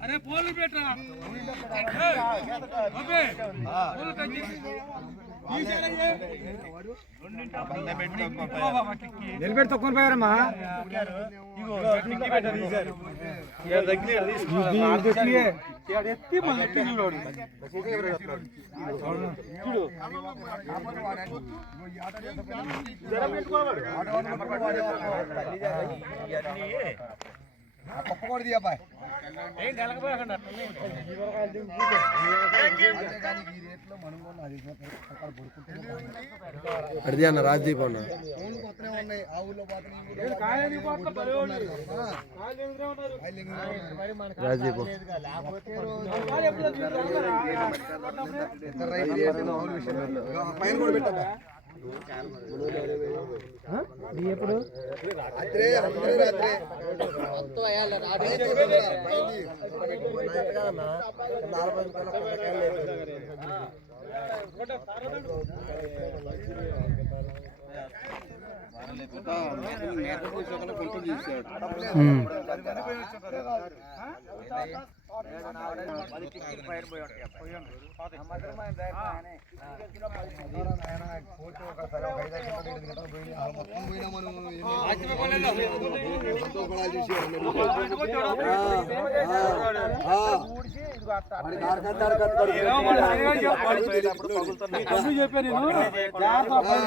अरे बोल बेटा నిలబెట్టి తక్కువ పోయారమ్మా ఎత్తి మళ్ళీ పప్పకూడదు అబ్బాయి అడిది అన్న రాజ్దీప్ అన్న ఉన్నాయి ఆ ఊళ్ళో రాజ్దీప్ పైన కూడా పెట్టా ఎప్పుడు చెప్పాను నేను